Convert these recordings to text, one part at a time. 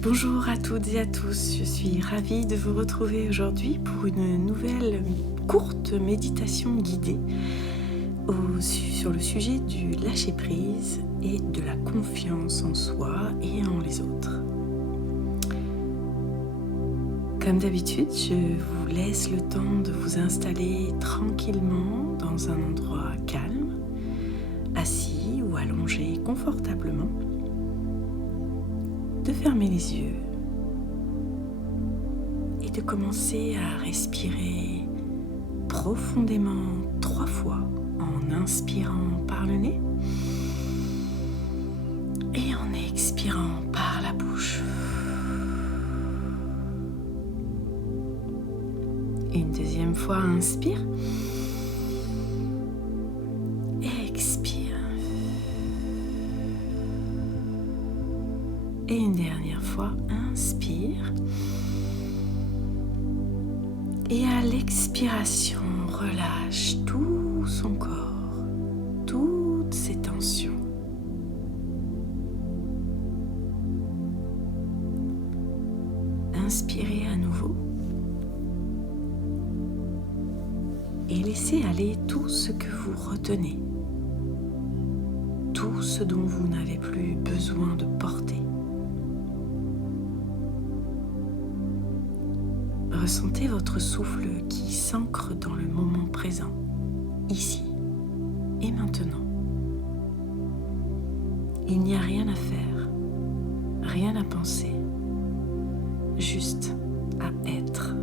Bonjour à toutes et à tous, je suis ravie de vous retrouver aujourd'hui pour une nouvelle courte méditation guidée sur le sujet du lâcher-prise et de la confiance en soi et en les autres. Comme d'habitude, je vous laisse le temps de vous installer tranquillement dans un endroit calme, assis ou allongé confortablement, de fermer les yeux et de commencer à respirer profondément 3 fois en inspirant par le nez et en expirant par la bouche. Une deuxième fois, inspire et expire. Et une dernière fois, inspire. Et à l'expiration, relâche tout son corps, toutes ses tensions. Inspirez à nouveau. Et laissez aller tout ce que vous retenez, tout ce dont vous n'avez plus besoin de porter. Ressentez votre souffle qui s'ancre dans le moment présent, ici et maintenant. Il n'y a rien à faire, rien à penser, juste à être.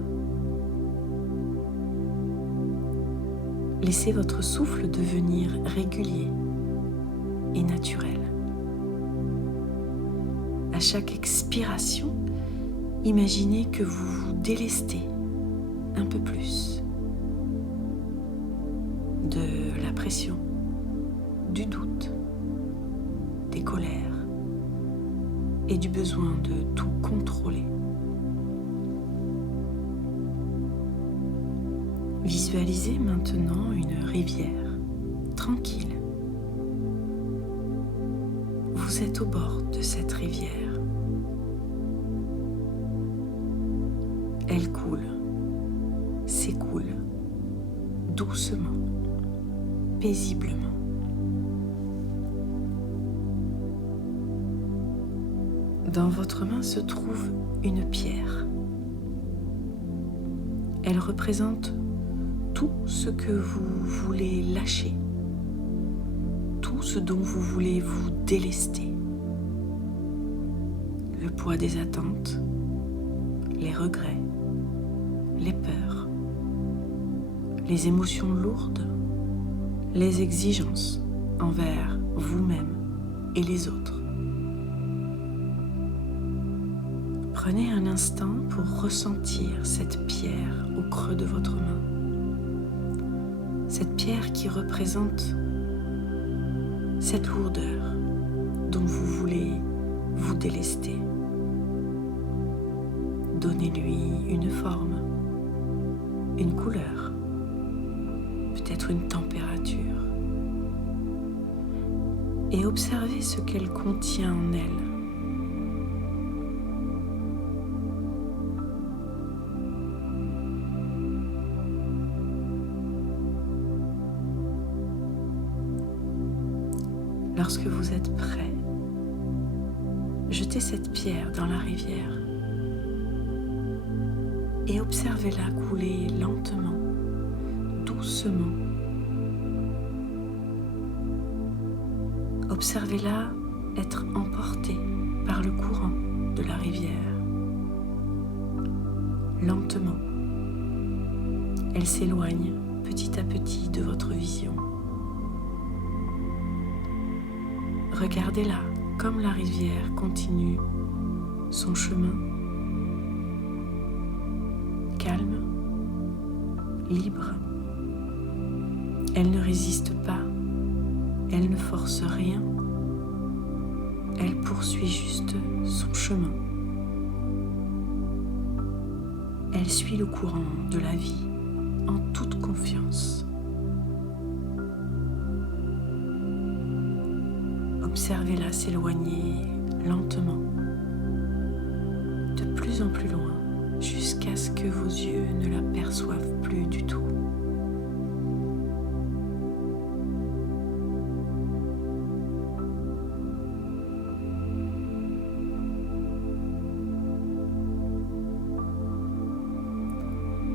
Laissez votre souffle devenir régulier et naturel. À chaque expiration, imaginez que vous vous délestez un peu plus de la pression, du doute, des colères et du besoin de tout contrôler. Visualisez maintenant une rivière tranquille. Vous êtes au bord de cette rivière. Elle coule, s'écoule, doucement, paisiblement. Dans votre main se trouve une pierre. Elle représente tout ce que vous voulez lâcher, tout ce dont vous voulez vous délester. Le poids des attentes, les regrets, les peurs, les émotions lourdes, les exigences envers vous-même et les autres. Prenez un instant pour ressentir cette pierre au creux de votre main. Cette pierre qui représente cette lourdeur dont vous voulez vous délester. Donnez-lui une forme, une couleur, peut-être une température. Et observez ce qu'elle contient en elle. Lorsque vous êtes prêt, jetez cette pierre dans la rivière et observez-la couler lentement, doucement. Observez-la être emportée par le courant de la rivière. Lentement, elle s'éloigne petit à petit de votre vision. Regardez-la comme la rivière continue son chemin, calme, libre. Elle ne résiste pas, elle ne force rien, elle poursuit juste son chemin. Elle suit le courant de la vie en toute confiance. Observez-la s'éloigner lentement, plus en plus loin, jusqu'à ce que vos yeux ne la perçoivent plus du tout.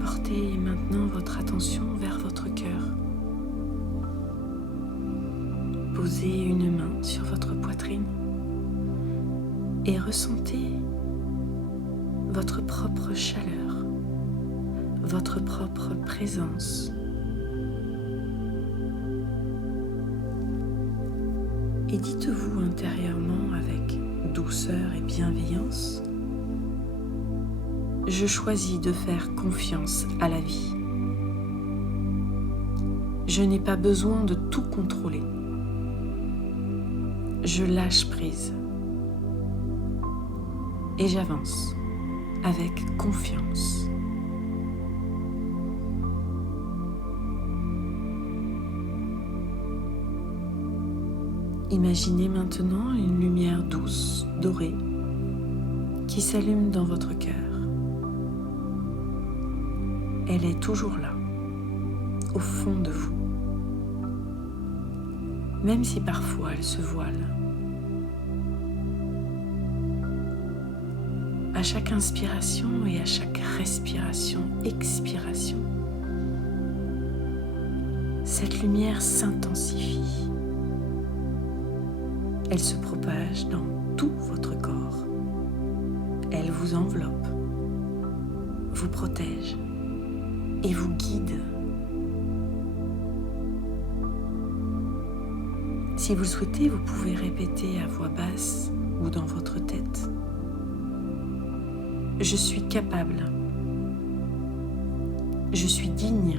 Portez maintenant votre attention vers votre cœur. Posez une main sur votre poitrine et ressentez votre propre chaleur, votre propre présence. Et dites-vous intérieurement avec douceur et bienveillance: je choisis de faire confiance à la vie. Je n'ai pas besoin de tout contrôler. Je lâche prise et j'avance avec confiance. Imaginez maintenant une lumière douce, dorée, qui s'allume dans votre cœur. Elle est toujours là, au fond de vous, même si parfois elle se voile. À chaque inspiration et à chaque respiration, expiration, cette lumière s'intensifie. Elle se propage dans tout votre corps. Elle vous enveloppe, vous protège et vous guide. Si vous le souhaitez, vous pouvez répéter à voix basse ou dans votre tête: je suis capable, je suis digne,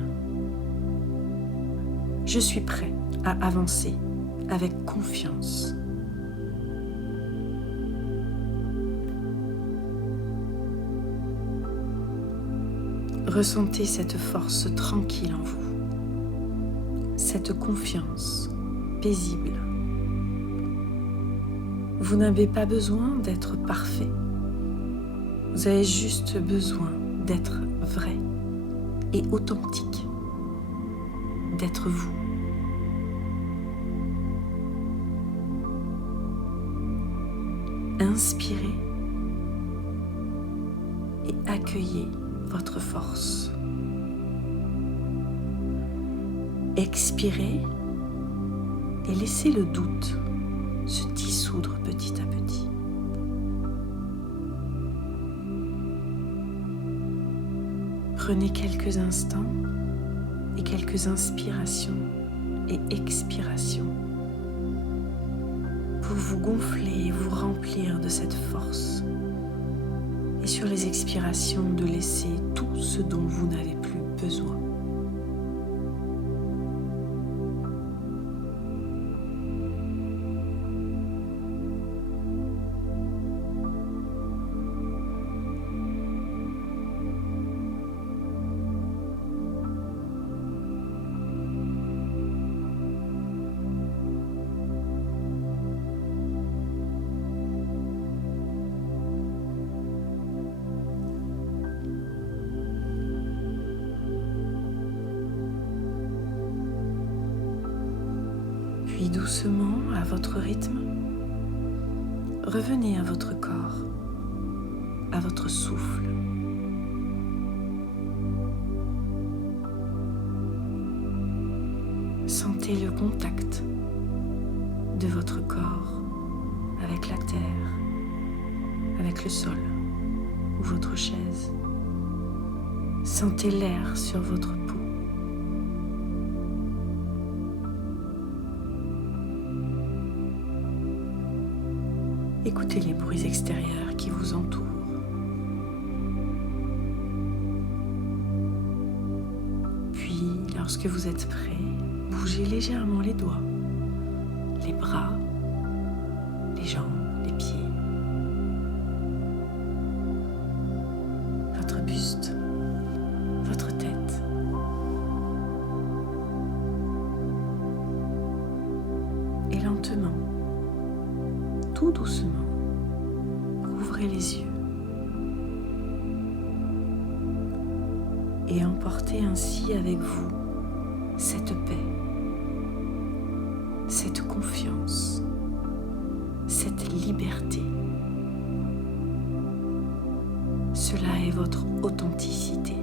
je suis prêt à avancer avec confiance. Ressentez cette force tranquille en vous, cette confiance paisible. Vous n'avez pas besoin d'être parfait. Vous avez juste besoin d'être vrai et authentique, d'être vous. Inspirez et accueillez votre force. Expirez et laissez le doute se dissoudre petit à petit. Prenez quelques instants et quelques inspirations et expirations pour vous gonfler et vous remplir de cette force. Et sur les expirations, de laisser tout ce dont vous n'avez plus besoin. Puis doucement, à votre rythme, revenez à votre corps, à votre souffle. Sentez le contact de votre corps avec la terre, avec le sol ou votre chaise. Sentez l'air sur votre peau. Écoutez les bruits extérieurs qui vous entourent. Puis, lorsque vous êtes prêt, bougez légèrement les doigts, les bras, les jambes, les pieds, votre buste, votre tête. Et lentement, tout doucement, ouvrez les yeux et emportez ainsi avec vous cette paix, cette confiance, cette liberté. Cela est votre authenticité.